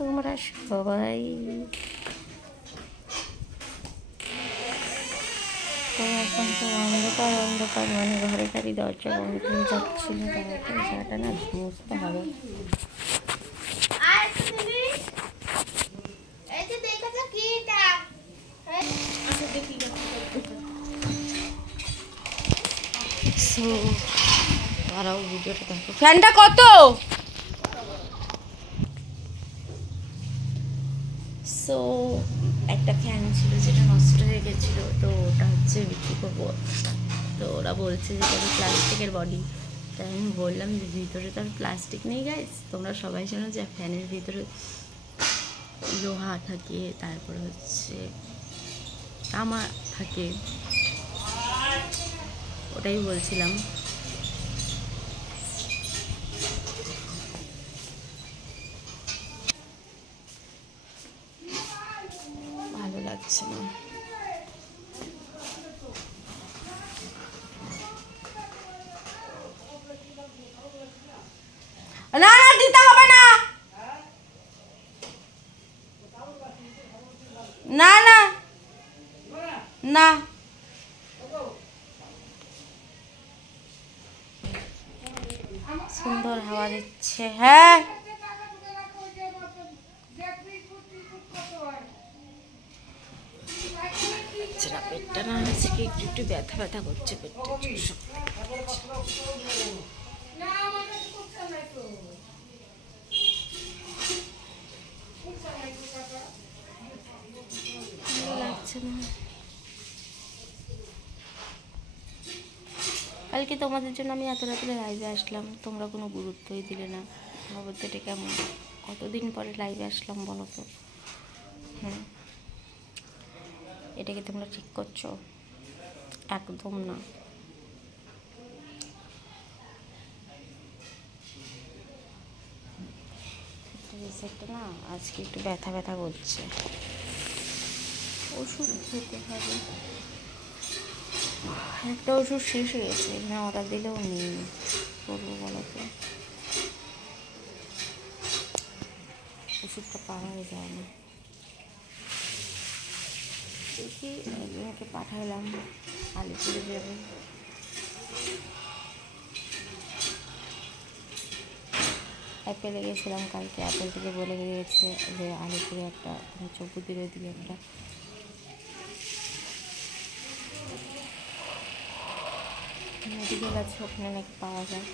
তোমরা সবাই তো এখন তো অন্ধকার অন্ধকার, মানে ঘরে খালি দরজা বন্ধ হয়ে যাচ্ছিল, তারপরে সেটা না বুঝতে হবে। তারাও ভিডিওটা দেখো। ফ্যানটা কত? সো একটা ফ্যান ছিল যেটা নষ্ট হয়ে গেছিলো, তো ওটা হচ্ছে বিক্রি করবো। তো ওরা বলছে যে এটা প্লাস্টিকের বডি, তাই আমি বললাম যে ভিতরে তো আর প্লাস্টিক নেই গাইস, তোমরা সবাই জানো যে ফ্যানের ভিতরে লোহা থাকে, তারপর হচ্ছে তামা থাকে, ওটাই বলছিলাম। ভালো লাগছে না। না না দিতে হবে না, না না না। সুন্দর হাওয়া দিচ্ছে। হ্যাঁ পেটটা না আজকে একটু একটু ব্যথা ব্যথা করছে, পেটটা লাগছে না। কালকে তোমাদের জন্য আমি এত রাত্রে লাইভে আসলাম, তোমরা কোনো গুরুত্বই দিলে না। ভাবো তো এটা কেমন, কতদিন পরে লাইভে আসলাম বলো তো। এটাকে তোমরা ঠিক করছো? একদম না। রিসেটটা না আজকে একটু ব্যথা ব্যথা করছে, ওষুধ খেতে হবে। একটা ওষুধ শেষ হয়ে গেছে, না অর্ডার দিলেও নেই, করবো বলো তো। ওষুধটা পাওয়া যায় না। দেখি একজনকে পাঠাইলাম, আলিপুরে যাবে। অ্যাপেলে গেছিলাম কালকে, অ্যাপেল থেকে বলে গিয়েছে যে আলিপুরে একটা চৌকুদিরে দিয়ে একটা মেডিকেল আছে, ওখানে নাকি পাওয়া যায়।